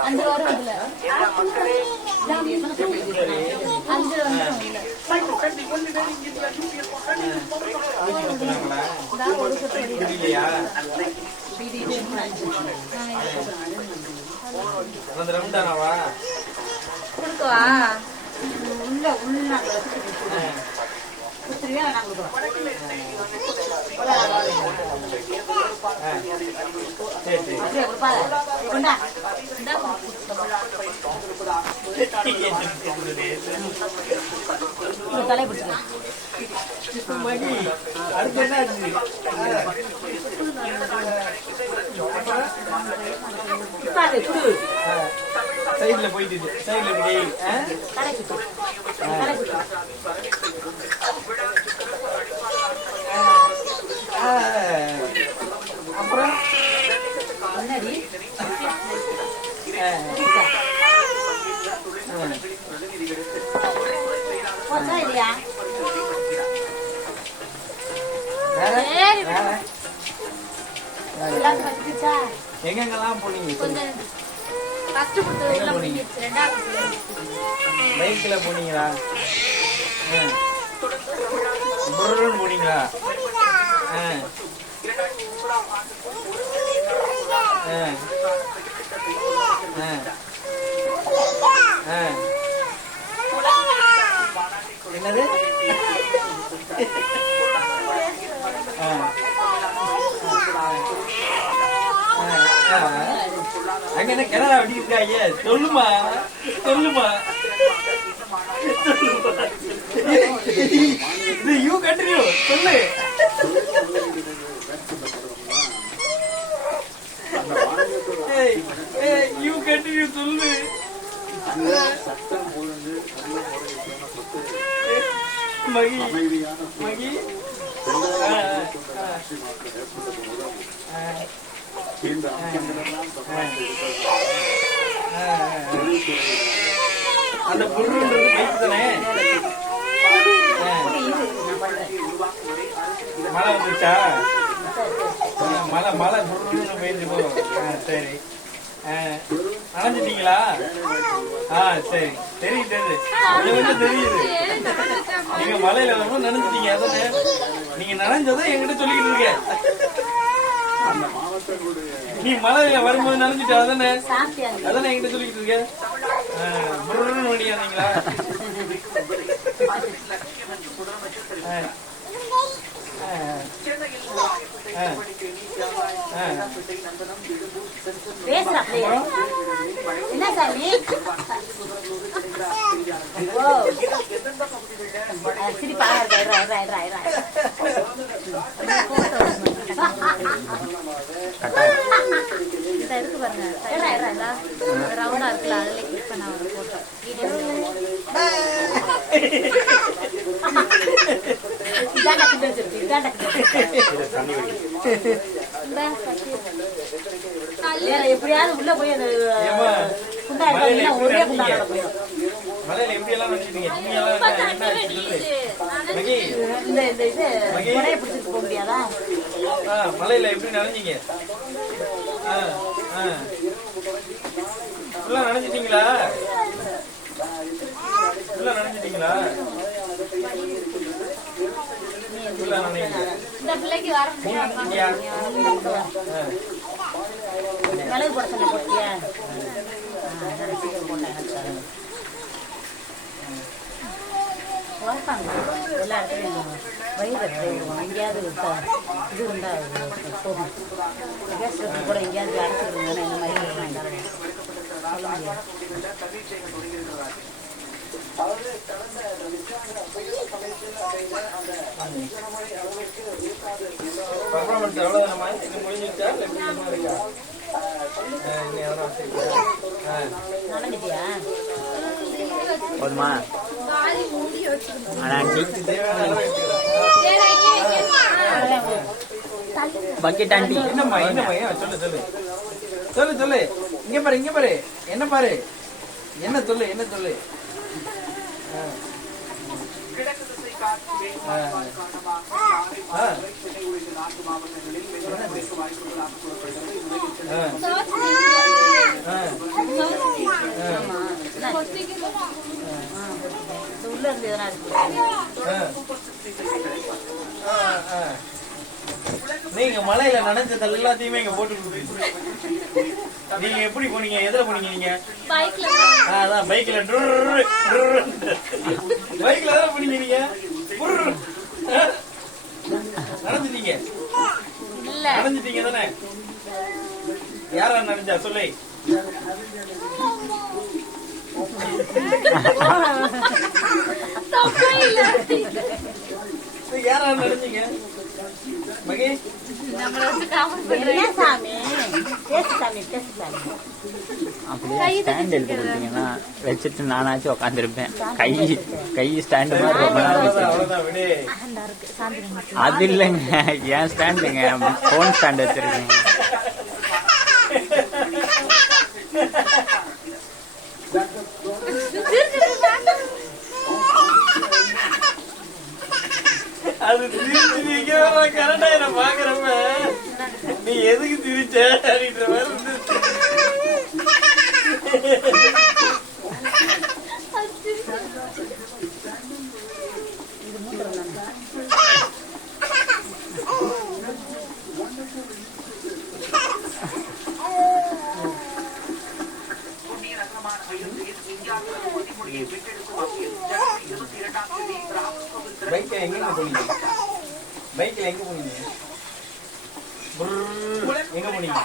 அஞ்சு வரும் அஞ்சு உள்ள உள்ள. தலை பிடிச்சிக்கலாம் சைட்ல அடுத்து என்ன ஆச்சு குத்தாது குடு போயிட்டு சைடுல இப்படி ஆ? தலை குத்து தலை குத்து ஆ. அப்புறம் முன்னாடி ஆ. போச்சா இல்லையா வேற சரி. வேற எல்லாம் கட்டிக்கிச்சா எங்கெங்கெல்லாம் போனீங்க கொஞ்சம் பைக்ல போனீங்களா ஆ. போனீங்களா ஆ. என்னது? அங்க என்ன கிணறு அப்படி சொல்லுமா சொல்லுமா சொல்லுமா இது யூ கண்டினியூ சொல்லு ஏய், ஏய், யூ கண்டினியூ சொல்லு மகி மகி ஆ, ஆ, அந்த பொருள்ன்றது பைக் தானே? மழை வந்துச்சா மழை மழை பொருள்னு பெய்ஞ்சு போகும். சரி. நனைஞ்சிட்டீங்களா ஆ சரி. தெரியுது தெரியுது. தெரியுது. நீங்க மலையில வரும்போது நனைஞ்சிட்டீங்க அதானே நீங்க நனைஞ்சதை என்கிட்ட சொல்லிக்கிட்டு இருக்க. நீ மலையில வரும்போது நனைஞ்சிட்ட அதானே? அதானே என்கிட்ட சொல்லிக்கிட்டு இருக்க? ஆ, புர்ருன்னு வண்டியாந்தீங்களா ஆ. ஆ. ஆ. ஆ. பேசுற அப்படியே என்ன சாமி சிரிப்பா இருக்கா, பாருங்க. ரவுண்டா இருக்குல்ல அதுல கிளிக் பண்ண ஒரு போட்டோ இதாண்டா கிட்ட வச்சிருக்கு, இதாண்டா எப்படியாவது உள்ள போய் அந்த குண்டா எப்படி ஒரே மலையில எல்லாம் மகி. இந்த இந்த இது கொடையை பிடிச்சிட்டு போக முடியாதா? ஆ, மலையில எப்படி நனைஞ்சீங்க? ஆ, ஆ. ஃபுல்லா நனைஞ்சிட்டீங்களா? ஃபுல்லா நனைஞ்சிட்டீங்களா? ஃபுல்லா பிள்ளைக்கு வர முடியாது. மிளகு போட சொன்ன போட்டியா? எல்லா இடத்துலையும் வயிறு எங்கேயாவது இது உண்டாகுது போகும் கேஸ் கூட எங்கேயாவது அடைச்சிருந்தாங்க இந்த மாதிரி சொல்ல முடியாது பக்கெட் ஆண்டி என்னம்மா என்னம்மா ஏன் சொல்லு சொல்லு. சொல்லு சொல்லு. இங்க பாரு இங்க பாரு. என்ன பாரு? என்ன சொல்லு என்ன சொல்லு? ஆ. உள்ள இருந்து எதனா இருக்கு நீங்க மலையில நனைஞ்சது எல்லாத்தையுமே இங்க போட்டு நீங்க எப்படி போனீங்க? எதுல போனீங்க நீங்க? அதான் பைக்ல. பைக்ல தானே போனீங்க நீங்க? இல்ல. நனைஞ்சிட்டீங்க தானே? யாரா நனைஞ்சா? சொல்லு. யாரா நனைஞ்சீங்க? சாமி அப்படியே ஸ்டாண்ட் எடுத்து கொடுத்தீங்கன்னா வச்சுட்டு நானாச்சும் உட்காந்துருப்பேன் கை கை ஸ்டாண்டு மாதிரி ரொம்ப இருக்கு மட்டும் அது இல்லைங்க ஏன் ஸ்டாண்டுங்க ஃபோன் ஸ்டாண்ட் வச்சிருக்கேன் அது சிரிச்சு நீங்க வேற கரெக்டா என்ன பாக்குறப்ப நீ எதுக்கு திரிச்ச அப்படின்ற மாதிரி இருந்துச்சு. பைக்ல எங்க போனீங்க? பைக்ல எங்க போனீங்க. எங்க போனீங்க?